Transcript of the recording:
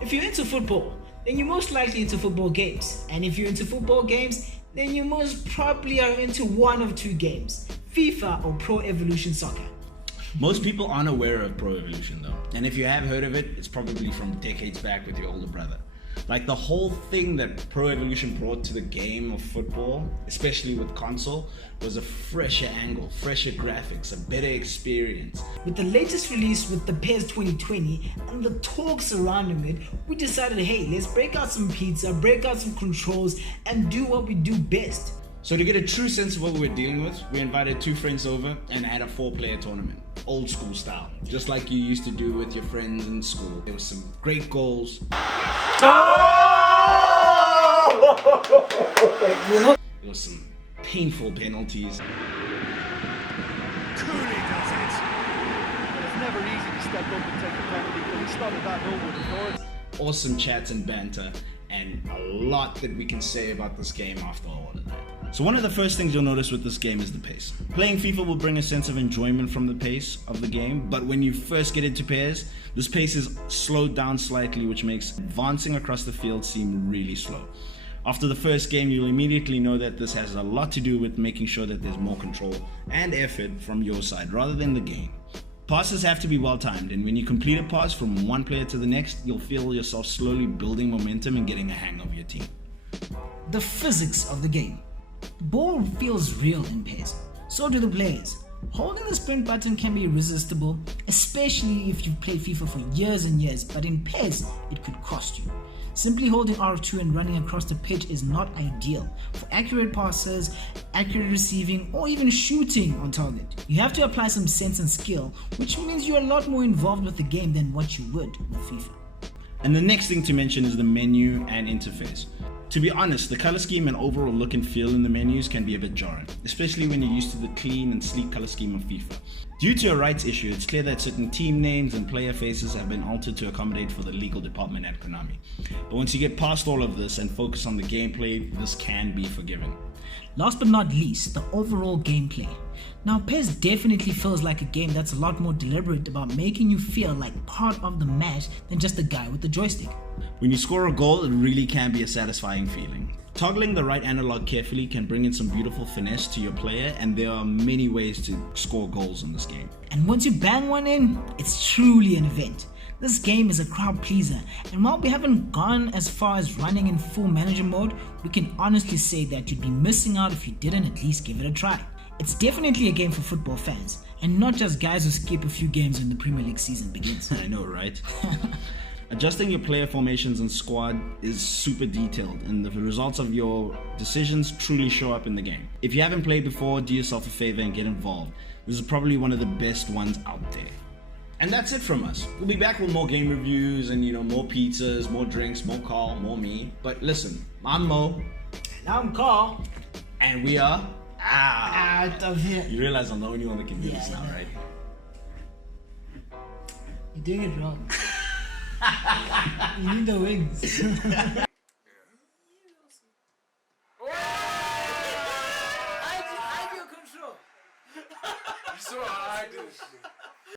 If you're into football, then you're most likely into football games. And if you're into football games, then you most probably are into one of two games, FIFA or Pro Evolution Soccer. Most people aren't aware of Pro Evolution though. And if you have heard of it, it's probably from decades back with your older brother. Like the whole thing that Pro Evolution brought to the game of football, especially with console, was a fresher angle, fresher graphics, a better experience. With the latest release with the PES 2020 and the talk surrounding it, we decided, hey, let's break out some pizza, break out some controls, and do what we do best. So to get a true sense of what we were dealing with, we invited two friends over and had a 4-player tournament, old school style, just like you used to do with your friends in school. There was some great goals. There was some painful penalties. Cooley does it. And it's never easy to step up and take a penalty, but he started that goal with authority. Awesome chats and banter, and a lot that we can say about this game after all of that. So one of the first things you'll notice with this game is the pace. Playing FIFA will bring a sense of enjoyment from the pace of the game, but when you first get into PES, this pace is slowed down slightly, which makes advancing across the field seem really slow. After the first game, you'll immediately know that this has a lot to do with making sure that there's more control and effort from your side rather than the game. Passes have to be well timed, and when you complete a pass from one player to the next, you'll feel yourself slowly building momentum and getting a hang of your team. The physics of the game. The ball feels real in PES, so do the players. Holding the sprint button can be irresistible, especially if you've played FIFA for years and years, but in PES, it could cost you. Simply holding R2 and running across the pitch is not ideal for accurate passes, accurate receiving, or even shooting on target. You have to apply some sense and skill, which means you're a lot more involved with the game than what you would with FIFA. And the next thing to mention is the menu and interface. To be honest, the color scheme and overall look and feel in the menus can be a bit jarring, especially when you're used to the clean and sleek color scheme of FIFA. Due to a rights issue, it's clear that certain team names and player faces have been altered to accommodate for the legal department at Konami. But once you get past all of this and focus on the gameplay, this can be forgiving. Last but not least, the overall gameplay. Now, PES definitely feels like a game that's a lot more deliberate about making you feel like part of the match than just a guy with the joystick. When you score a goal, it really can be a satisfying feeling. Toggling the right analog carefully can bring in some beautiful finesse to your player, and there are many ways to score goals in this game. And once you bang one in, it's truly an event. This game is a crowd pleaser, and while we haven't gone as far as running in full manager mode, we can honestly say that you'd be missing out if you didn't at least give it a try. It's definitely a game for football fans, and not just guys who skip a few games when the Premier League season begins. I know, right? Adjusting your player formations and squad is super detailed, and the results of your decisions truly show up in the game. If you haven't played before, do yourself a favor and get involved. This is probably one of the best ones out there. And that's it from us. We'll be back with more game reviews and, more pizzas, more drinks, more Carl, more me. But listen, I'm Mo. And I'm Carl. And we are out of here. You realize I'm the only one that can do this Yeah, now, right? You're doing it wrong. You need the wings.